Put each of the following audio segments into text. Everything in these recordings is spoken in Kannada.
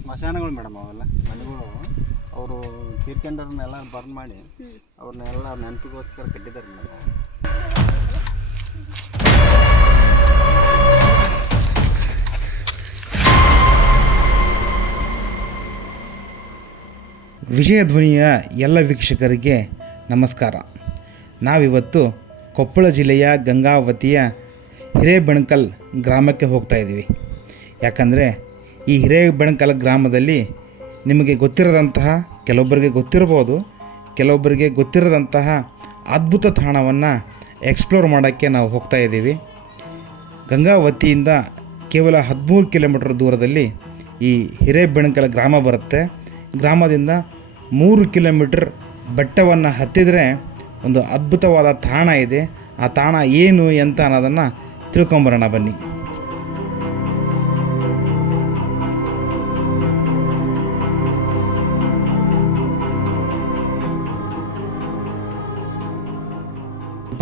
ಸ್ಮಶಾನಗಳು ಮೇಡಮ್ ಅವೆಲ್ಲ, ಮನೆಗಳು. ಅವರು ತೀರ್ಕೊಂಡವ್ರನ್ನೆಲ್ಲ ಬರ್ನ್ ಮಾಡಿ ಅವ್ರನ್ನೆಲ್ಲ ನೆನಪಿಗೋಸ್ಕರ ಕಟ್ಟಿದ್ದಾರೆ ಮೇಡಮ್ ವಿಜಯಧ್ವನಿಯ ಎಲ್ಲ ವೀಕ್ಷಕರಿಗೆ ನಮಸ್ಕಾರ. ನಾವಿವತ್ತು ಕೊಪ್ಪಳ ಜಿಲ್ಲೆಯ ಗಂಗಾವತಿಯ ಹಿರೇಬಣಕಲ್ ಗ್ರಾಮಕ್ಕೆ ಹೋಗ್ತಾ ಇದ್ದೀವಿ. ಯಾಕಂದರೆ ಈ ಹಿರೇಬೆಣಕಲ್ ಗ್ರಾಮದಲ್ಲಿ ನಿಮಗೆ ಗೊತ್ತಿರದಂತಹ, ಕೆಲವೊಬ್ಬರಿಗೆ ಗೊತ್ತಿರ್ಬೋದು ಕೆಲವೊಬ್ಬರಿಗೆ ಗೊತ್ತಿರದಂತಹ ಅದ್ಭುತ ತಾಣವನ್ನು ಎಕ್ಸ್ಪ್ಲೋರ್ ಮಾಡೋಕ್ಕೆ ನಾವು ಹೋಗ್ತಾ ಇದ್ದೀವಿ. ಗಂಗಾವತಿಯಿಂದ ಕೇವಲ ಹದಿಮೂರು ಕಿಲೋಮೀಟರ್ ದೂರದಲ್ಲಿ ಈ ಹಿರೇಬೆಣಕಲ ಗ್ರಾಮ ಬರುತ್ತೆ. ಗ್ರಾಮದಿಂದ ಮೂರು ಕಿಲೋಮೀಟರ್ ಬೆಟ್ಟವನ್ನು ಹತ್ತಿದರೆ ಒಂದು ಅದ್ಭುತವಾದ ತಾಣ ಇದೆ. ಆ ತಾಣ ಏನು ಎಂತ ಅನ್ನೋದನ್ನು ತಿಳ್ಕೊಂಬರೋಣ ಬನ್ನಿ.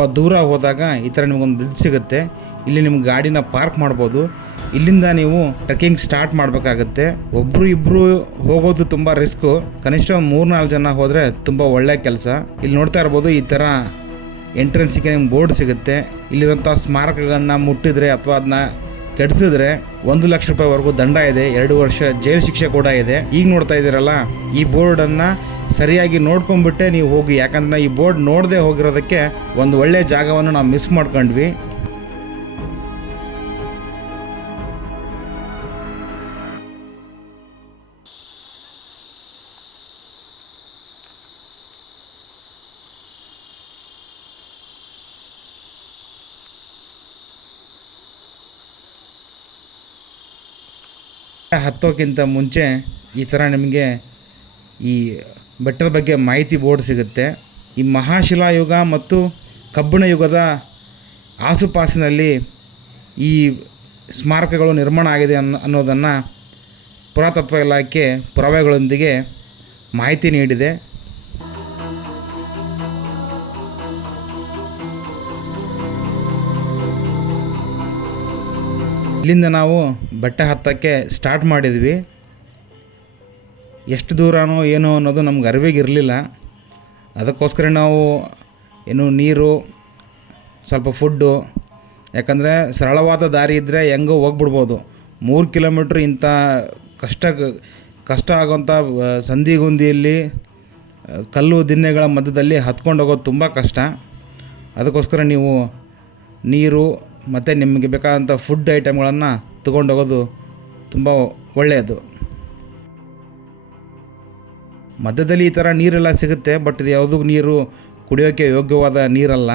ಸ್ವಲ್ಪ ದೂರ ಹೋದಾಗ ಈ ಥರ ನಿಮಗೊಂದು ಬ್ರಿಡ್ಜ್ ಸಿಗುತ್ತೆ. ಇಲ್ಲಿ ನಿಮ್ಗೆ ಗಾಡಿನ ಪಾರ್ಕ್ ಮಾಡ್ಬೋದು. ಇಲ್ಲಿಂದ ನೀವು ಟ್ರೆಕ್ಕಿಂಗ್ ಸ್ಟಾರ್ಟ್ ಮಾಡಬೇಕಾಗತ್ತೆ. ಒಬ್ಬರು ಇಬ್ಬರು ಹೋಗೋದು ತುಂಬ ರಿಸ್ಕು. ಕನಿಷ್ಠ ಒಂದು ಮೂರು ನಾಲ್ಕು ಜನ ಹೋದರೆ ತುಂಬ ಒಳ್ಳೆ ಕೆಲಸ. ಇಲ್ಲಿ ನೋಡ್ತಾ ಇರ್ಬೋದು ಈ ಥರ ಎಂಟ್ರೆನ್ಸಿಗೆ ನಿಮ್ಗೆ ಬೋರ್ಡ್ ಸಿಗುತ್ತೆ. ಇಲ್ಲಿರುವಂಥ ಸ್ಮಾರಕಗಳನ್ನು ಮುಟ್ಟಿದ್ರೆ ಅಥವಾ ಅದನ್ನ ಕೆಡಿಸಿದ್ರೆ ಒಂದು ಲಕ್ಷ ರೂಪಾಯಿವರೆಗೂ ದಂಡ ಇದೆ, ಎರಡು ವರ್ಷ ಜೈಲು ಶಿಕ್ಷೆ ಕೂಡ ಇದೆ. ಈಗ ನೋಡ್ತಾ ಇದ್ದೀರಲ್ಲ, ಈ ಬೋರ್ಡನ್ನು ಸರಿಯಾಗಿ ನೋಡ್ಕೊಂಡ್ಬಿಟ್ಟೆ ನೀವು ಹೋಗಿ. ಯಾಕಂದ್ರೆ ಈ ಬೋರ್ಡ್ ನೋಡದೆ ಹೋಗಿರೋದಕ್ಕೆ ಒಂದು ಒಳ್ಳೆ ಜಾಗವನ್ನು ನಾವು ಮಿಸ್ ಮಾಡ್ಕೊಂಡ್ವಿ. ಹತ್ತೋಕ್ಕಿಂತ ಮುಂಚೆ ಈ ಥರ ನಿಮಗೆ ಈ ಬೆಟ್ಟದ ಬಗ್ಗೆ ಮಾಹಿತಿ ಬೋರ್ಡ್ ಸಿಗುತ್ತೆ. ಈ ಮಹಾಶಿಲಾಯುಗ ಮತ್ತು ಕಬ್ಬಿಣ ಯುಗದ ಆಸುಪಾಸಿನಲ್ಲಿ ಈ ಸ್ಮಾರಕಗಳು ನಿರ್ಮಾಣ ಆಗಿದೆ ಅನ್ನೋ, ಅನ್ನೋದನ್ನು ಪುರಾತತ್ವ ಇಲಾಖೆ ಪುರಾವೆಗಳೊಂದಿಗೆ ಮಾಹಿತಿ ನೀಡಿದೆ. ಇಲ್ಲಿಂದ ನಾವು ಬೆಟ್ಟ ಹತ್ತಕ್ಕೆ ಸ್ಟಾರ್ಟ್ ಮಾಡಿದ್ವಿ. ಎಷ್ಟು ದೂರನೋ ಏನೋ ಅನ್ನೋದು ನಮ್ಗೆ ಅರಿವಿಗಿರಲಿಲ್ಲ. ಅದಕ್ಕೋಸ್ಕರ ನಾವು ಏನು ನೀರು, ಸ್ವಲ್ಪ ಫುಡ್ಡು, ಯಾಕಂದರೆ ಸರಳವಾದ ದಾರಿ ಇದ್ದರೆ ಹೆಂಗೋ ಹೋಗ್ಬಿಡ್ಬೋದು. ಮೂರು ಕಿಲೋಮೀಟ್ರ್ ಇಂಥ ಕಷ್ಟ ಕಷ್ಟ ಆಗೋಂಥ ಸಂದಿಗುಂದಿಯಲ್ಲಿ ಕಲ್ಲು ದಿನ್ನೆಗಳ ಮಧ್ಯದಲ್ಲಿ ಹತ್ಕೊಂಡು ಹೋಗೋದು ತುಂಬ ಕಷ್ಟ. ಅದಕ್ಕೋಸ್ಕರ ನೀವು ನೀರು ಮತ್ತು ನಿಮಗೆ ಬೇಕಾದಂಥ ಫುಡ್ ಐಟಮ್ಗಳನ್ನು ತೊಗೊಂಡೋಗೋದು ತುಂಬ ಒಳ್ಳೆಯದು. ಮಧ್ಯದಲ್ಲಿ ಈ ಥರ ನೀರೆಲ್ಲ ಸಿಗುತ್ತೆ ಬಟ್ ಇದು ಯಾವುದೂ ನೀರು ಕುಡಿಯೋಕ್ಕೆ ಯೋಗ್ಯವಾದ ನೀರಲ್ಲ.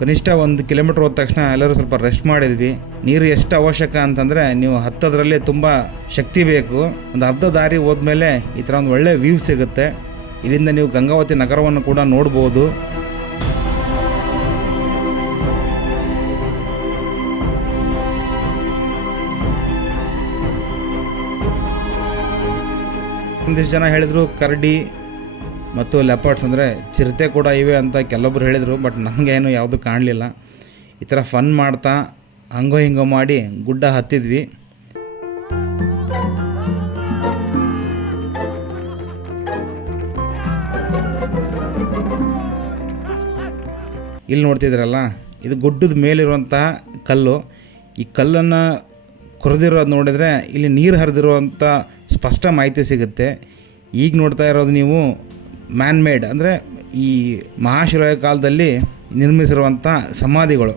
ಕನಿಷ್ಠ ಒಂದು ಕಿಲೋಮೀಟ್ರ್ ಹೋದ ತಕ್ಷಣ ಎಲ್ಲರೂ ಸ್ವಲ್ಪ ರೆಸ್ಟ್ ಮಾಡಿದ್ವಿ. ನೀರು ಎಷ್ಟು ಅವಶ್ಯಕ ಅಂತಂದರೆ ನೀವು ಹತ್ತೋದ್ರಲ್ಲಿ ತುಂಬ ಶಕ್ತಿ ಬೇಕು. ಒಂದು ಅರ್ಧ ದಾರಿ ಹೋದ್ಮೇಲೆ ಈ ಥರ ಒಂದು ಒಳ್ಳೆ ವ್ಯೂ ಸಿಗುತ್ತೆ. ಇಲ್ಲಿಂದ ನೀವು ಗಂಗಾವತಿ ನಗರವನ್ನು ಕೂಡ ನೋಡ್ಬೋದು. ಒಂದಿಷ್ಟು ಜನ ಹೇಳಿದ್ರು ಕರಡಿ ಮತ್ತು ಲೆಪಾರ್ಡ್ಸ್ ಅಂದರೆ ಚಿರತೆ ಕೂಡ ಇವೆ ಅಂತ ಕೆಲವೊಬ್ರು ಹೇಳಿದರು, ಬಟ್ ನಮಗೇನು ಯಾವುದು ಕಾಣಲಿಲ್ಲ. ಈ ಥರ ಫನ್ ಮಾಡ್ತಾ ಹಂಗೋ ಹಿಂಗೋ ಮಾಡಿ ಗುಡ್ಡ ಹತ್ತಿದ್ವಿ. ಇಲ್ಲಿ ನೋಡ್ತಿದ್ರಲ್ಲ, ಇದು ಗುಡ್ಡದ ಮೇಲಿರುವಂತಹ ಕಲ್ಲು. ಈ ಕಲ್ಲನ್ನು ಕೊರೆದಿರೋದು ನೋಡಿದರೆ ಇಲ್ಲಿ ನೀರು ಹರಿದಿರುವಂಥ ಸ್ಪಷ್ಟ ಮಾಹಿತಿ ಸಿಗುತ್ತೆ. ಈಗ ನೋಡ್ತಾ ಇರೋದು ನೀವು ಮ್ಯಾನ್ ಮೇಡ್ ಅಂದರೆ ಈ ಮಹಾಶಿಲಾಯ ಕಾಲದಲ್ಲಿ ನಿರ್ಮಿಸಿರುವಂಥ ಸಮಾಧಿಗಳು.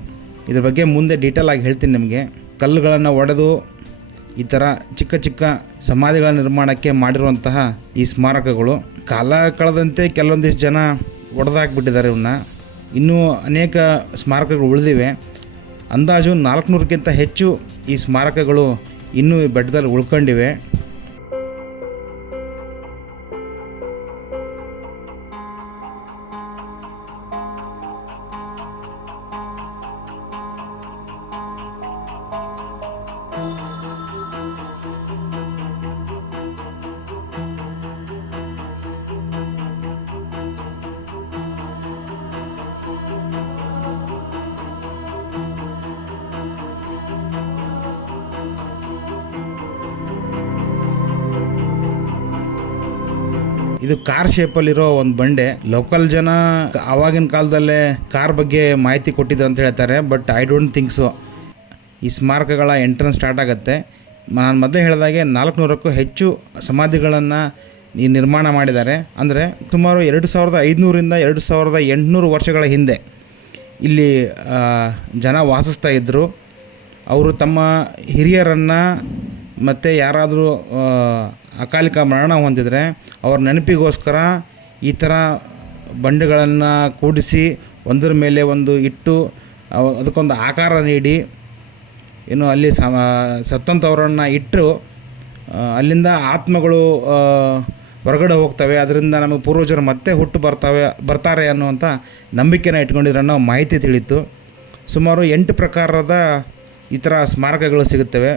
ಇದ್ರ ಬಗ್ಗೆ ಮುಂದೆ ಡೀಟೇಲ್ ಆಗಿ ಹೇಳ್ತೀನಿ ನಿಮಗೆ. ಕಲ್ಲುಗಳನ್ನು ಒಡೆದು ಈ ಥರ ಚಿಕ್ಕ ಚಿಕ್ಕ ಸಮಾಧಿಗಳ ನಿರ್ಮಾಣಕ್ಕೆ ಮಾಡಿರುವಂತಹ ಈ ಸ್ಮಾರಕಗಳು. ಕಾಲ ಕಳೆದಂತೆ ಕೆಲವೊಂದಿಷ್ಟು ಜನ ಒಡೆದಾಕ್ಬಿಟ್ಟಿದ್ದಾರೆ ಇವನ್ನ ಇನ್ನೂ ಅನೇಕ ಸ್ಮಾರಕಗಳು ಉಳಿದಿವೆ. ಅಂದಾಜು ನಾಲ್ಕುನೂರಕ್ಕಿಂತ ಹೆಚ್ಚು ಈ ಸ್ಮಾರಕಗಳು ಇನ್ನೂ ಈ ಬೆಟ್ಟದಲ್ಲಿ ಉಳ್ಕೊಂಡಿವೆ. ಇದು ಕಾರ್ ಶೇಪಲ್ಲಿರೋ ಒಂದು ಬಂಡೆ. ಲೋಕಲ್ ಜನ ಆವಾಗಿನ ಕಾಲದಲ್ಲೇ ಕಾರ್ ಬಗ್ಗೆ ಮಾಹಿತಿ ಕೊಟ್ಟಿದ್ರು ಅಂತ ಹೇಳ್ತಾರೆ but I don't think so ಈ ಸ್ಮಾರಕಗಳ ಎಂಟ್ರೆನ್ಸ್ ಸ್ಟಾರ್ಟ್ ಆಗುತ್ತೆ. ನಾನು ಮೊದಲೇ ಹೇಳಿದಾಗೆ ನಾಲ್ಕುನೂರಕ್ಕೂ ಹೆಚ್ಚು ಸಮಾಧಿಗಳನ್ನು ಈ ನಿರ್ಮಾಣ ಮಾಡಿದ್ದಾರೆ. ಅಂದರೆ ಸುಮಾರು ಎರಡು ಸಾವಿರದ ಐದುನೂರಿಂದ ಎರಡು ಸಾವಿರದ ಎಂಟುನೂರು ವರ್ಷಗಳ ಹಿಂದೆ ಇಲ್ಲಿ ಜನ ವಾಸಿಸ್ತಾ ಇದ್ದರು ಅವರು ತಮ್ಮ ಹಿರಿಯರನ್ನು ಮತ್ತು ಯಾರಾದರೂ ಅಕಾಲಿಕ ಮರಣ ಹೊಂದಿದರೆ ಅವ್ರ ನೆನಪಿಗೋಸ್ಕರ ಈ ಥರ ಬಂಡೆಗಳನ್ನು ಕೂಡಿಸಿ ಒಂದರ ಮೇಲೆ ಒಂದು ಇಟ್ಟು ಅದಕ್ಕೊಂದು ಆಕಾರ ನೀಡಿ, ಏನು ಅಲ್ಲಿ ಸತ್ತಂಥವ್ರನ್ನು ಇಟ್ಟು ಅಲ್ಲಿಂದ ಆತ್ಮಗಳು ಹೊರಗಡೆ ಹೋಗ್ತವೆ. ಅದರಿಂದ ನಮಗೆ ಪೂರ್ವಜರು ಮತ್ತೆ ಹುಟ್ಟು ಬರ್ತವೆ, ಬರ್ತಾರೆ ಅನ್ನುವಂಥ ನಂಬಿಕೆನ ಇಟ್ಕೊಂಡಿದ್ರೆ ಅನ್ನೋ ಮಾಹಿತಿ ತಿಳಿತು. ಸುಮಾರು ಎಂಟು ಪ್ರಕಾರದ ಈ ಥರ ಸ್ಮಾರಕಗಳು ಸಿಗುತ್ತವೆ.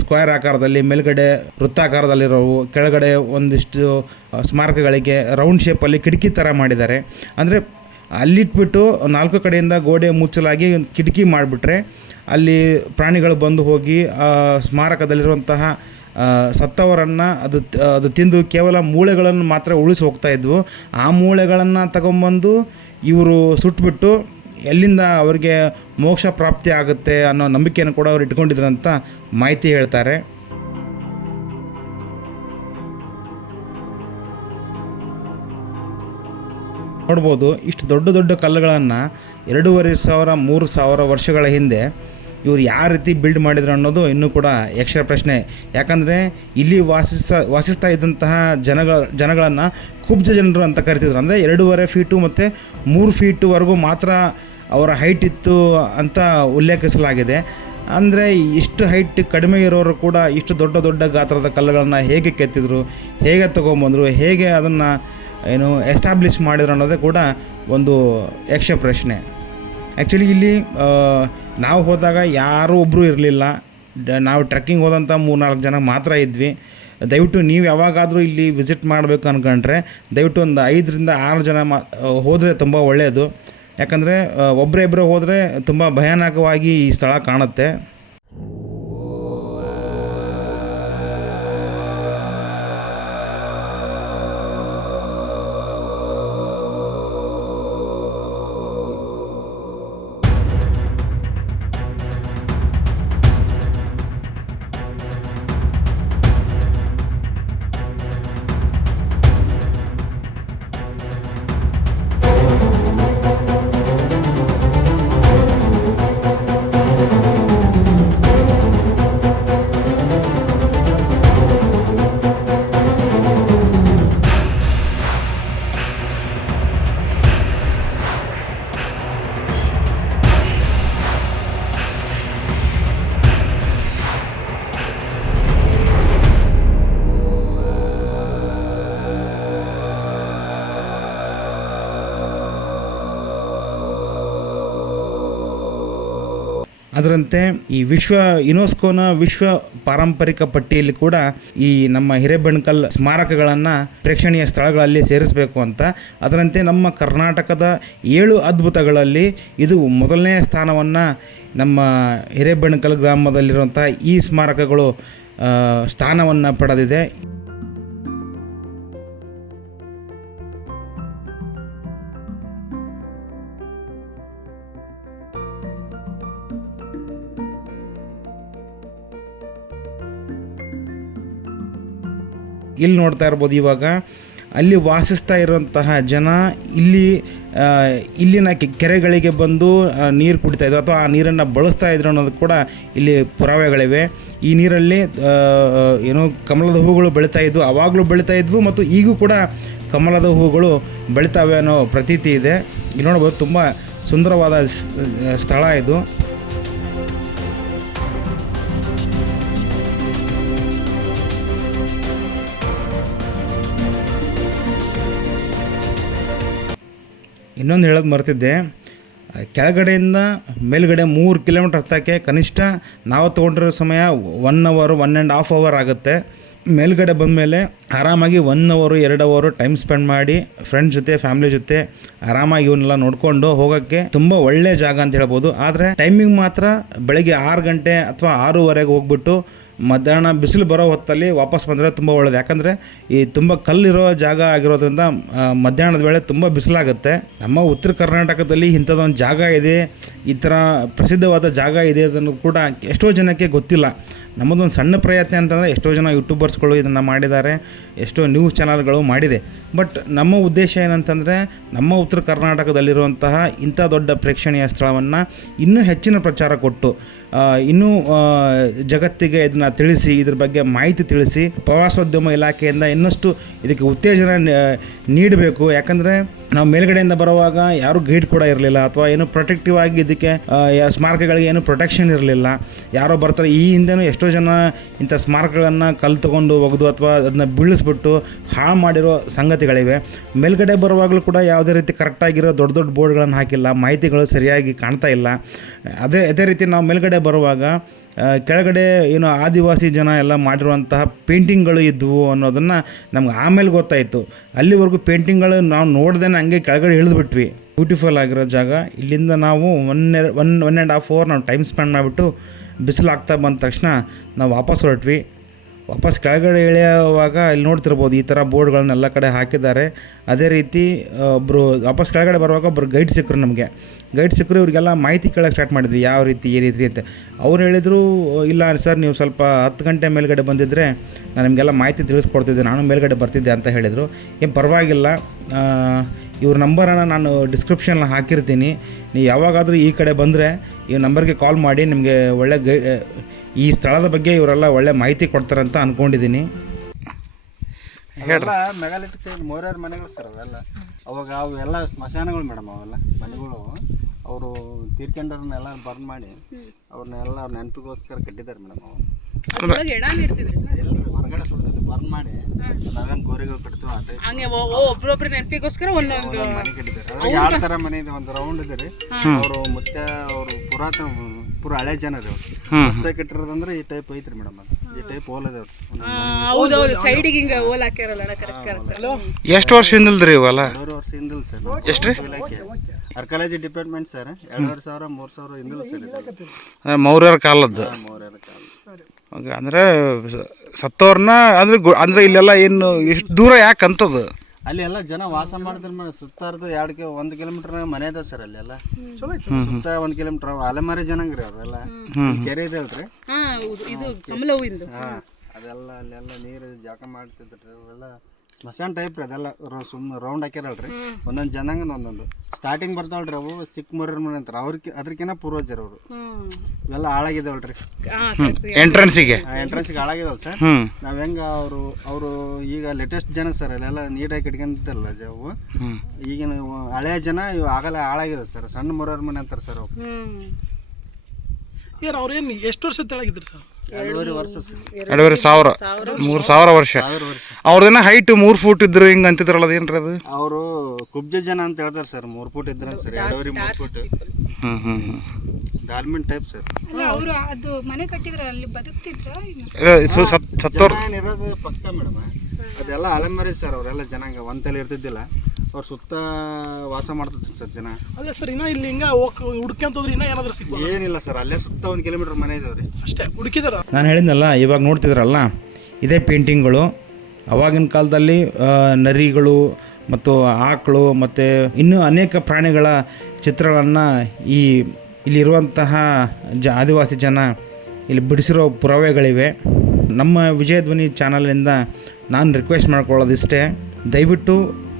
ಸ್ಕ್ವೇರ್ ಆಕಾರದಲ್ಲಿ ಮೇಲ್ಗಡೆ ವೃತ್ತಾಕಾರದಲ್ಲಿರೋವು, ಕೆಳಗಡೆ ಒಂದಿಷ್ಟು ಸ್ಮಾರಕಗಳಿಗೆ ರೌಂಡ್ ಶೇಪಲ್ಲಿ ಕಿಟಕಿ ಥರ ಮಾಡಿದ್ದಾರೆ. ಅಂದರೆ ಅಲ್ಲಿಟ್ಬಿಟ್ಟು ನಾಲ್ಕು ಕಡೆಯಿಂದ ಗೋಡೆ ಮುಚ್ಚಲಾಗಿ ಕಿಟಕಿ ಮಾಡಿಬಿಟ್ರೆ ಅಲ್ಲಿ ಪ್ರಾಣಿಗಳು ಬಂದು ಹೋಗಿ ಸ್ಮಾರಕದಲ್ಲಿರುವಂತಹ ಸತ್ತವರನ್ನು ಅದು ಅದು ತಿಂದು ಕೇವಲ ಮೂಳೆಗಳನ್ನು ಮಾತ್ರ ಉಳಿಸಿ ಹೋಗ್ತಾ ಇದ್ವು. ಆ ಮೂಳೆಗಳನ್ನು ತಗೊಂಬಂದು ಇವರು ಸುಟ್ಬಿಟ್ಟು ಎಲ್ಲಿಂದ ಅವರಿಗೆ ಮೋಕ್ಷ ಪ್ರಾಪ್ತಿ ಆಗುತ್ತೆ ಅನ್ನೋ ನಂಬಿಕೆಯನ್ನು ಕೂಡ ಅವ್ರು ಇಟ್ಕೊಂಡಿದ್ರಂತ ಮಾಹಿತಿ ಹೇಳ್ತಾರೆ. ನೋಡ್ಬೋದು, ಇಷ್ಟು ದೊಡ್ಡ ದೊಡ್ಡ ಕಲ್ಲುಗಳನ್ನು ಎರಡೂವರೆ ಸಾವಿರ, ಮೂರು ಸಾವಿರ ವರ್ಷಗಳ ಹಿಂದೆ ಇವರು ಯಾವ ರೀತಿ ಬಿಲ್ಡ್ ಮಾಡಿದ್ರು ಅನ್ನೋದು ಇನ್ನೂ ಕೂಡ ಯಕ್ಷರ ಪ್ರಶ್ನೆ. ಯಾಕಂದರೆ ಇಲ್ಲಿ ವಾಸಿಸ, ವಾಸಿಸ್ತಾ ಇದ್ದಂತಹ ಜನಗಳ, ಜನಗಳನ್ನು ಕುಬ್ಜ ಜನರು ಅಂತ ಕರಿತಿದ್ರು. ಅಂದರೆ ಎರಡೂವರೆ ಫೀಟು ಮತ್ತು ಮೂರು ಫೀಟುವರೆಗೂ ಮಾತ್ರ ಅವರ ಹೈಟ್ ಇತ್ತು ಅಂತ ಉಲ್ಲೇಖಿಸಲಾಗಿದೆ. ಅಂದರೆ ಇಷ್ಟು ಹೈಟ್ ಕಡಿಮೆ ಇರೋರು ಕೂಡ ಇಷ್ಟು ದೊಡ್ಡ ದೊಡ್ಡ ಗಾತ್ರದ ಕಲ್ಲುಗಳನ್ನು ಹೇಗೆ ಕೆತ್ತಿದ್ರು, ಹೇಗೆ ತೊಗೊಂಬಂದರು, ಹೇಗೆ ಅದನ್ನು ಏನು ಎಸ್ಟಾಬ್ಲಿಷ್ ಮಾಡಿದ್ರು ಅನ್ನೋದೇ ಕೂಡ ಒಂದು ಯಕ್ಷ ಪ್ರಶ್ನೆ. ಆ್ಯಕ್ಚುಲಿ ಇಲ್ಲಿ ನಾವು ಹೋದಾಗ ಯಾರೂ ಒಬ್ಬರು ಇರಲಿಲ್ಲ. ನಾವು ಟ್ರೆಕ್ಕಿಂಗ್ ಹೋದಂಥ ಮೂರ್ನಾಲ್ಕು ಜನ ಮಾತ್ರ ಇದ್ವಿ. ದಯವಿಟ್ಟು ನೀವು ಯಾವಾಗಾದರೂ ಇಲ್ಲಿ ವಿಸಿಟ್ ಮಾಡಬೇಕು ಅಂದ್ಕೊಂಡ್ರೆ ದಯವಿಟ್ಟು ಒಂದು ಐದರಿಂದ ಆರು ಜನ ಮಾ, ಹೋದರೆ ತುಂಬ ಒಳ್ಳೆಯದು ಯಾಕಂದರೆ ಒಬ್ಬರೇ ಇಬ್ಬರೇ ಹೋದರೆ ತುಂಬ ಭಯಾನಕವಾಗಿ ಈ ಸ್ಥಳ ಕಾಣುತ್ತೆ. ಅದರಂತೆ ಈ ವಿಶ್ವ ಯುನೆಸ್ಕೋನ ವಿಶ್ವ ಪಾರಂಪರಿಕ ಪಟ್ಟಿಯಲ್ಲಿ ಕೂಡ ಈ ನಮ್ಮ ಹಿರೇಬೆಣಕಲ್ ಸ್ಮಾರಕಗಳನ್ನು ಪ್ರೇಕ್ಷಣೀಯ ಸ್ಥಳಗಳಲ್ಲಿ ಸೇರಿಸಬೇಕು ಅಂತ. ಅದರಂತೆ ನಮ್ಮ ಕರ್ನಾಟಕದ ಏಳು ಅದ್ಭುತಗಳಲ್ಲಿ ಇದು ಮೊದಲನೇ ಸ್ಥಾನವನ್ನು ನಮ್ಮ ಹಿರೇಬೆಣಕಲ್ ಗ್ರಾಮದಲ್ಲಿರುವಂಥ ಈ ಸ್ಮಾರಕಗಳು ಸ್ಥಾನವನ್ನು ಪಡೆದಿದೆ. ಇಲ್ಲಿ ನೋಡ್ತಾ ಇರ್ಬೋದು ಇವಾಗ. ಅಲ್ಲಿ ವಾಸಿಸ್ತಾ ಇರುವಂತಹ ಜನ ಇಲ್ಲಿ ಇಲ್ಲಿನ ಕೆರೆಗಳಿಗೆ ಬಂದು ನೀರು ಕುಡಿತಾ ಇದ್ರು ಅಥವಾ ಆ ನೀರನ್ನು ಬಳಸ್ತಾ ಇದ್ರು ಅನ್ನೋದು ಕೂಡ ಇಲ್ಲಿ ಪುರಾವೆಗಳಿವೆ. ಈ ನೀರಲ್ಲಿ ಏನೋ ಕಮಲದ ಹೂಗಳು ಬೆಳೀತಾ ಇದ್ವು, ಅವಾಗಲೂ ಬೆಳೀತಾ ಇದ್ವು ಮತ್ತು ಈಗೂ ಕೂಡ ಕಮಲದ ಹೂಗಳು ಬೆಳಿತಾವೆ ಅನ್ನೋ ಪ್ರತೀತಿ ಇದೆ. ಇಲ್ಲಿ ನೋಡ್ಬೋದು, ತುಂಬ ಸುಂದರವಾದ ಸ್ಥಳ ಇದು. ಇನ್ನೊಂದು ಹೇಳೋದು ಮರ್ತಿದ್ದೆ, ಕೆಳಗಡೆಯಿಂದ ಮೇಲುಗಡೆ ಮೂರು ಕಿಲೋಮೀಟ್ರ್ ಹತ್ತಕ್ಕೆ ಕನಿಷ್ಠ ನಾವು ತೊಗೊಂಡಿರೋ ಸಮಯ ಒನ್ ಅವರು ಒನ್ ಆ್ಯಂಡ್ ಹಾಫ್ ಅವರ್ ಆಗುತ್ತೆ. ಮೇಲ್ಗಡೆ ಬಂದಮೇಲೆ ಆರಾಮಾಗಿ ಒನ್ ಅವರು ಎರಡು ಅವರು ಟೈಮ್ ಸ್ಪೆಂಡ್ ಮಾಡಿ ಫ್ರೆಂಡ್ಸ್ ಜೊತೆ ಫ್ಯಾಮಿಲಿ ಜೊತೆ ಆರಾಮಾಗಿ ಇವನ್ನೆಲ್ಲ ನೋಡಿಕೊಂಡು ಹೋಗೋಕ್ಕೆ ತುಂಬ ಒಳ್ಳೆಯ ಜಾಗ ಅಂತ ಹೇಳ್ಬೋದು. ಆದರೆ ಟೈಮಿಂಗ್ ಮಾತ್ರ ಬೆಳಗ್ಗೆ ಆರು ಗಂಟೆ ಅಥವಾ ಆರೂವರೆಗೆ ಹೋಗ್ಬಿಟ್ಟು ಮಧ್ಯಾಹ್ನ ಬಿಸಿಲು ಬರೋ ಹೊತ್ತಲ್ಲಿ ವಾಪಸ್ ಬಂದರೆ ತುಂಬ ಒಳ್ಳೆಯದು ಯಾಕಂದರೆ ಈ ತುಂಬ ಕಲ್ಲಿರೋ ಜಾಗ ಆಗಿರೋದ್ರಿಂದ ಮಧ್ಯಾಹ್ನದ ವೇಳೆ ತುಂಬ ಬಿಸಿಲಾಗುತ್ತೆ. ನಮ್ಮ ಉತ್ತರ ಕರ್ನಾಟಕದಲ್ಲಿ ಇಂಥದ್ದೊಂದು ಜಾಗ ಇದೆ. ಈ ಥರ ಪ್ರಸಿದ್ಧವಾದ ಜಾಗ ಇದೆ ಅದನ್ನು ಕೂಡ ಎಷ್ಟೋ ಜನಕ್ಕೆ ಗೊತ್ತಿಲ್ಲ. ನಮ್ಮದೊಂದು ಸಣ್ಣ ಪ್ರಯತ್ನ ಅಂತಂದರೆ ಎಷ್ಟೋ ಜನ ಯೂಟ್ಯೂಬರ್ಸ್ಗಳು ಇದನ್ನು ಮಾಡಿದ್ದಾರೆ, ಎಷ್ಟೋ ನ್ಯೂಸ್ ಚಾನಲ್ಗಳು ಮಾಡಿದೆ. ಬಟ್ ನಮ್ಮ ಉದ್ದೇಶ ಏನಂತಂದರೆ ನಮ್ಮ ಉತ್ತರ ಕರ್ನಾಟಕದಲ್ಲಿರುವಂತಹ ಇಂಥ ದೊಡ್ಡ ಪ್ರೇಕ್ಷಣೀಯ ಸ್ಥಳವನ್ನು ಇನ್ನೂ ಹೆಚ್ಚಿನ ಪ್ರಚಾರ ಕೊಟ್ಟು ಇನ್ನೂ ಜಗತ್ತಿಗೆ ಇದನ್ನು ತಿಳಿಸಿ, ಇದ್ರ ಬಗ್ಗೆ ಮಾಹಿತಿ ತಿಳಿಸಿ, ಪ್ರವಾಸೋದ್ಯಮ ಇಲಾಖೆಯಿಂದ ಇನ್ನಷ್ಟು ಇದಕ್ಕೆ ಉತ್ತೇಜನ ನೀಡಬೇಕು. ಯಾಕಂದರೆ ನಾವು ಮೇಲ್ಗಡೆಯಿಂದ ಬರುವಾಗ ಯಾರೂ ಗೈಡ್ ಕೂಡ ಇರಲಿಲ್ಲ ಅಥವಾ ಏನು ಪ್ರೊಟೆಕ್ಟಿವ್ ಆಗಿ ಇದಕ್ಕೆ ಸ್ಮಾರಕಗಳಿಗೆ ಏನು ಪ್ರೊಟೆಕ್ಷನ್ ಇರಲಿಲ್ಲ. ಯಾರೋ ಬರ್ತಾರೆ, ಈ ಹಿಂದೆನೂ ಎಷ್ಟೋ ಜನ ಇಂಥ ಸ್ಮಾರಕಗಳನ್ನು ಕಲ್ ತಗೊಂಡು ಒಗೆದು ಅಥವಾ ಅದನ್ನ ಬೀಳಿಸ್ಬಿಟ್ಟು ಹಾಳು ಮಾಡಿರೋ ಸಂಗತಿಗಳಿವೆ. ಮೇಲ್ಗಡೆ ಬರುವಾಗಲೂ ಕೂಡ ಯಾವುದೇ ರೀತಿ ಕರೆಕ್ಟಾಗಿರೋ ದೊಡ್ಡ ದೊಡ್ಡ ಬೋರ್ಡ್ಗಳನ್ನು ಹಾಕಿಲ್ಲ. ಮಾಹಿತಿಗಳು ಸರಿಯಾಗಿ ಕಾಣ್ತಾ ಇಲ್ಲ. ಅದೇ ಅದೇ ರೀತಿ ನಾವು ಮೇಲ್ಗಡೆ ಬರುವಾಗ ಕೆಳಗಡೆ ಏನು ಆದಿವಾಸಿ ಜನ ಎಲ್ಲ ಮಾಡಿರುವಂತಹ ಪೇಂಟಿಂಗ್ಗಳು ಇದ್ದವು ಅನ್ನೋದನ್ನು ನಮ್ಗೆ ಆಮೇಲೆ ಗೊತ್ತಾಯಿತು. ಅಲ್ಲಿವರೆಗೂ ಪೇಂಟಿಂಗ್ಗಳು ನಾವು ನೋಡ್ದೇನೆ ಹಂಗೆ ಕೆಳಗಡೆ ಇಳಿದುಬಿಟ್ವಿ. ಬ್ಯೂಟಿಫುಲ್ ಆಗಿರೋ ಜಾಗ. ಇಲ್ಲಿಂದ ನಾವು one one one and half hour ನಾವು ಟೈಮ್ ಸ್ಪೆಂಡ್ ಮಾಡಿಬಿಟ್ಟು ಬಿಸಿಲು ಆಗ್ತಾ ಬಂದ ತಕ್ಷಣ ನಾವು ವಾಪಸ್ ಹೊರಟ್ವಿ. ವಾಪಸ್ ಕೆಳಗಡೆ ಇಳಿಯುವಾಗ ಇಲ್ಲಿ ನೋಡ್ತಿರ್ಬೋದು ಈ ಥರ ಬೋರ್ಡ್ಗಳನ್ನ ಎಲ್ಲ ಕಡೆ ಹಾಕಿದ್ದಾರೆ. ಅದೇ ರೀತಿ ಒಬ್ಬರು ವಾಪಸ್ ಕೆಳಗಡೆ ಬರುವಾಗ ಒಬ್ಬರು ಗೈಡ್ ಸಿಕ್ಕರು ನಮಗೆ. ಗೈಡ್ ಸಿಕ್ಕರು ಇವರಿಗೆಲ್ಲ ಮಾಹಿತಿ ಕೇಳೋಕ್ಕೆ ಸ್ಟಾರ್ಟ್ ಮಾಡಿದ್ವಿ, ಯಾವ ರೀತಿ, ಈ ರೀತಿ ಅಂತ. ಅವ್ರು ಹೇಳಿದರು, ಇಲ್ಲ ಸರ್, ನೀವು ಸ್ವಲ್ಪ ಹತ್ತು ಗಂಟೆ ಮೇಲ್ಗಡೆ ಬಂದಿದ್ದರೆ ನಾನು ನಿಮಗೆಲ್ಲ ಮಾಹಿತಿ ತಿಳಿಸ್ಕೊಡ್ತಿದ್ದೆ, ನಾನು ಮೇಲ್ಗಡೆ ಬರ್ತಿದ್ದೆ ಅಂತ ಹೇಳಿದರು. ಏನು ಪರವಾಗಿಲ್ಲ ಇವ್ರ ನಂಬರನ್ನು ನಾನು ಡಿಸ್ಕ್ರಿಪ್ಷನಲ್ಲಿ ಹಾಕಿರ್ತೀನಿ. ನೀವು ಯಾವಾಗಾದರೂ ಈ ಕಡೆ ಬಂದರೆ ಈ ನಂಬರ್ಗೆ ಕಾಲ್ ಮಾಡಿ ನಿಮಗೆ ಒಳ್ಳೆ ಗೈ ಈ ಸ್ಥಳದ ಬಗ್ಗೆ ಇವರೆಲ್ಲ ಒಳ್ಳೆ ಮಾಹಿತಿ ಕೊಡ್ತಾರೆ ಅಂತ ಅಂದ್ಕೊಂಡಿದ್ದೀನಿ ಎಲ್ಲ ಮೆಗಾಲಿಟಿಕ್ ಸೈಡ್ ಮೋರ್ಯಾರ ಮನೆಗಳು ಸರ್ ಅವೆಲ್ಲ. ಅವಾಗ ಅವು ಎಲ್ಲ ಸ್ಮಶಾನಗಳು ಮೇಡಮ್ ಅವೆಲ್ಲ ಮನೆಗಳು. ಅವರು ತೀರ್ಕೊಂಡವ್ರನ್ನೆಲ್ಲ ಬರ್ನ್ ಮಾಡಿ ಅವ್ರನ್ನೆಲ್ಲ ಅವ್ರ ನೆನಪಿಗೋಸ್ಕರ ಕಟ್ಟಿದ್ದಾರೆ ಮೇಡಮ್ ಅವು. ಬರ್ನ್ ಮಾಡಿ ನಾವೇನ್ ಗೋರಿಗೆ ಕಟ್ತೀವಿ ಅಂತ ಹಂಗೆ ಒಬ್ರೊಬ್ರ ನೆನಪಿಗೋಸ್ಕರ ಒಂದೊಂದು ಮನೆ ಕಟ್ಟಿದ್ದಾರೆ. ಯಾವ ತರ ಮನೆ ಇದೆ? ಒಂದು ರೌಂಡ್ ಇದೆ ರೀ. ಅವರು ಮತ್ತೆ ಅವರು ಪುರಾತನ ಪೂರ ಹಳೆ ಜನ ರೀ ಅವ್ರು. ಕಟ್ಟಿರೋದಂದ್ರೆ ಈ ಟೈಪ್ ಐತ್ರಿ ಮೇಡಮ್ ಅದು. ಈ ಟೈಪ್ ಹೋಲ್ ಹೌದು ಹೌದು. ಸೈಡಿಗೆ ಹಿಂಗೆ ಓಲ್ ಹಾಕಿರಲ್ಲ ಕರೆಕ್ಟ್ ಕರೆಕ್ಟ್ ಎಷ್ಟು ವರ್ಷದಿಂದಲ್ರಿ ಇವೆಲ್ಲ? ಎರಡೂವರೆ ವರ್ಷ ಹಿಂದಿಲ್ಲ ಸರ್. ಎಷ್ಟು ಇಲಾಖೆ. Archaeology department sir. ಎರಡೂವರೆ ಸಾವಿರ ಮೂರು ಸಾವಿರ ಹಿಂದಿಲ್ ಸರ್ ಮೌರ್ಯರ ಕಾಲದ್ದು. ಮೌರ್ಯರ ಕಾಲ ಅಂದರೆ ಸತ್ತವ್ರನ್ನ ಅಂದ್ರೆ ಅಂದ್ರೆ ಅಂದರೆ ಇಲ್ಲೆಲ್ಲ ಏನು ಎಷ್ಟು ದೂರ ಯಾಕೆ ಅಂತದು? ಅಲ್ಲಿ ಎಲ್ಲ ಜನ ವಾಸ ಮಾಡಿದ್ರ ಮೇಲೆ ಸುತ್ತಾರ್ದು ಎರಡು ಕೆ ಒಂದು ಕಿಲೋಮೀಟರ್ ಮನೆ ಅದ ಸರ್ ಅಲ್ಲೆಲ್ಲ ಸುತ್ತ ಒಂದು ಕಿಲೋಮೀಟರ್ ಅಲೆಮಾರಿ ಜನಂಗ್ ರೀ ಅವರೆಲ್ಲ ಕೆರೆ ಇದೆ ಅಲ್ರಿ ಹಾ ಇದು ಕಮಲ ಹೂವಿಂದು ಹಾ ಅದೆಲ್ಲ ಅಲ್ಲೆಲ್ಲ ನೀರು ಜಾಕ ಮಾಡ್ತಿದ್ರಿ ಅವೆಲ್ಲ ಸ್ಮಶಾನ ಟೈಪ್ ರೀ ಅದೆಲ್ಲ ಸುಮ್ಮನೆ ರೌಂಡ್ ಹಾಕ್ಯಾರಲ್ರಿ. ಒಂದೊಂದು ಜನಾಂಗ ಒಂದೊಂದು. ಸ್ಟಾರ್ಟಿಂಗ್ ಬರ್ತಾವಲ್ರಿ ಅವು ಸಿಕ್ ಮುರ್ರ ಮನೆ ಅಂತಾರೆ. ಅವ್ರಿಗೆ ಅದ್ರಕಿನ್ನ ಪೂರ್ವಜರು ಅವರು. ಇವೆಲ್ಲ ಹಾಳಾಗಿದಾವಲ್ರಿ. ಎಂಟ್ರೆನ್ಸಿಗೆ ಎಂಟ್ರೆನ್ಸಿಗೆ ಆ ಎಂಟ್ರೆನ್ಸ್ಗೆ ಹಾಳಾಗಿದಾವಲ್ಲ ಸರ್. ನಾವ್ ಹೆಂಗ ಅವರು ಅವರು ಈಗ ಲೇಟೆಸ್ಟ್ ಜನ ಸರ್ ಅಲ್ಲೆಲ್ಲ ನೀಟಾಗಿ ಇಟ್ಕೊಂಡಿದ್ದಲ್ಲ ಅವು. ಈಗಿನ ಹಳೆಯ ಜನ ಇವು ಆಗಲೇ ಹಾಳಾಗಿದೆ ಸರ್. ಸಣ್ಣ ಮುರಾರ್ ಮನೆ ಅಂತಾರೆ ಸರ್ ಅವ್ರು ಅವ್ರೇನು ಎಷ್ಟು ವರ್ಷ ತೆಳಗಿದ್ರು ಸರ್? ಎರಡೂವರೆ ವರ್ಷ ಸರ್ ಎರಡೂವರೆ ಸಾವಿರ. ಮೂರು ಸಾವಿರ. ವರ್ಷ. ಸಾವಿರ ವರ್ಷ. ಅವ್ರದೇನ ಹೈಟ್ ಮೂರು ಫೂಟ್ ಇದ್ರು ಹಿಂಗೆ ಅಂತಿದ್ರಲ್ಲ ಅದೇನ್ರಿ ಅದು? ಅವರು ಕುಬ್ಜ ಜನ ಅಂತ ಹೇಳ್ತಾರೆ ಸರ್ ಮೂರು ಫೂಟ್ ಇದ್ರ ಸರ್ ಎರಡೂವರೆ ಮೂರು ಫೂಟ್ ಹ್ಞೂ ಹ್ಞೂ ಹ್ಞೂ ಡಾಲ್ಮೆಂಟ್ ಟೈಪ್ ಸರ್. ಅಲ್ಲ ಅವರು ಅದು ಮನೆ ಕಟ್ಟಿದ್ರ ಅಲ್ಲಿ ಬದುಕ್ತಿದ್ರ ಸೊ ಸತ್ ಸತ್ತೋರ್ ಜನ ಏನಿರೋದು ಪಕ್ಕ ಮೇಡಮ್. ಅದೆಲ್ಲ ಅಲೆಮರಿ ಸರ್ ಅವರೆಲ್ಲ ಜನಾಂಗ ತಲೆ ಇರ್ತಿದ್ದಿಲ್ಲ. ಅವ್ರು ಸುತ್ತ ವಾಸ ಮಾಡ್ತಿದ್ರು ಸರ್ ಜನ. ಅದೇ ಸರ್ ಇನ್ನೂ ಇಲ್ಲಿ ಹಿಂಗ ಹೋಗ್ ಹುಡ್ಕ್ಯಂತ ಹೋದ್ರೆ ಇನ್ನೂ ಏನಾದ್ರು ಸಿಗ್ಬೋದು? ಏನಿಲ್ಲ ಸರ್ ಅಲ್ಲೇ ಸುತ್ತ ಒಂದು ಕಿಲೋಮೀಟರ್ ಮನೆ ಇದಾವ್ರಿ. ಅಷ್ಟೇ ಹುಡುಕಿದಾರ? ನಾನು ಹೇಳಿದ್ನಲ್ಲ ಇವಾಗ ನೋಡ್ತಿದ್ರಲ್ಲ ಇದೇ ಪೇಂಟಿಂಗ್ಗಳು. ಅವಾಗಿನ ಕಾಲದಲ್ಲಿ ನರಿಗಳು ಮತ್ತು ಆಕಳು ಮತ್ತು ಇನ್ನೂ ಅನೇಕ ಪ್ರಾಣಿಗಳ ಚಿತ್ರಗಳನ್ನು ಈ ಇಲ್ಲಿರುವಂತಹ ಜ ಆದಿವಾಸಿ ಜನ ಇಲ್ಲಿ ಬಿಡಿಸಿರೋ ಪುರಾವೆಗಳಿವೆ. ನಮ್ಮ ವಿಜಯಧ್ವನಿ ಚಾನಲಿಂದ ನಾನು ರಿಕ್ವೆಸ್ಟ್ ಮಾಡ್ಕೊಳ್ಳೋದಿಷ್ಟೇ. ದಯವಿಟ್ಟು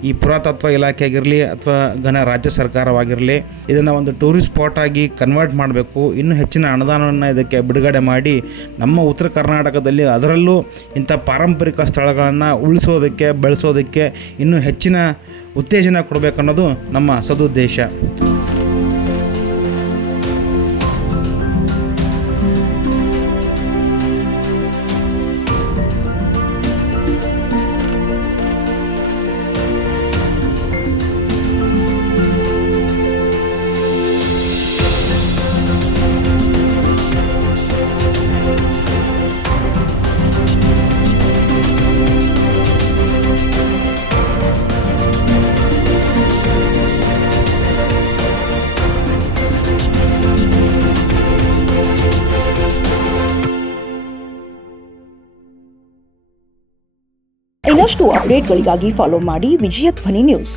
ಈ ಪುರಾತತ್ವ ಇಲಾಖೆ ಆಗಿರಲಿ ಅಥವಾ ಘನ ರಾಜ್ಯ ಸರ್ಕಾರವಾಗಿರಲಿ, ಇದನ್ನು ಒಂದು ಟೂರಿಸ್ಟ್ ಸ್ಪಾಟ್ ಆಗಿ ಕನ್ವರ್ಟ್ ಮಾಡಬೇಕು. ಇನ್ನೂ ಹೆಚ್ಚಿನ ಅನುದಾನವನ್ನು ಇದಕ್ಕೆ ಬಿಡುಗಡೆ ಮಾಡಿ ನಮ್ಮ ಉತ್ತರ ಕರ್ನಾಟಕದಲ್ಲಿ ಅದರಲ್ಲೂ ಇಂಥ ಪಾರಂಪರಿಕ ಸ್ಥಳಗಳನ್ನು ಉಳಿಸೋದಕ್ಕೆ, ಬೆಳೆಸೋದಕ್ಕೆ ಇನ್ನೂ ಹೆಚ್ಚಿನ ಉತ್ತೇಜನ ಕೊಡಬೇಕನ್ನೋದು ನಮ್ಮ ಸದುದ್ದೇಶ. ಇನ್ನಷ್ಟು ಅಪ್ಡೇಟ್ಗಳಿಗಾಗಿ ಫಾಲೋ ಮಾಡಿ ವಿಜಯ ಧ್ವನಿ ನ್ಯೂಸ್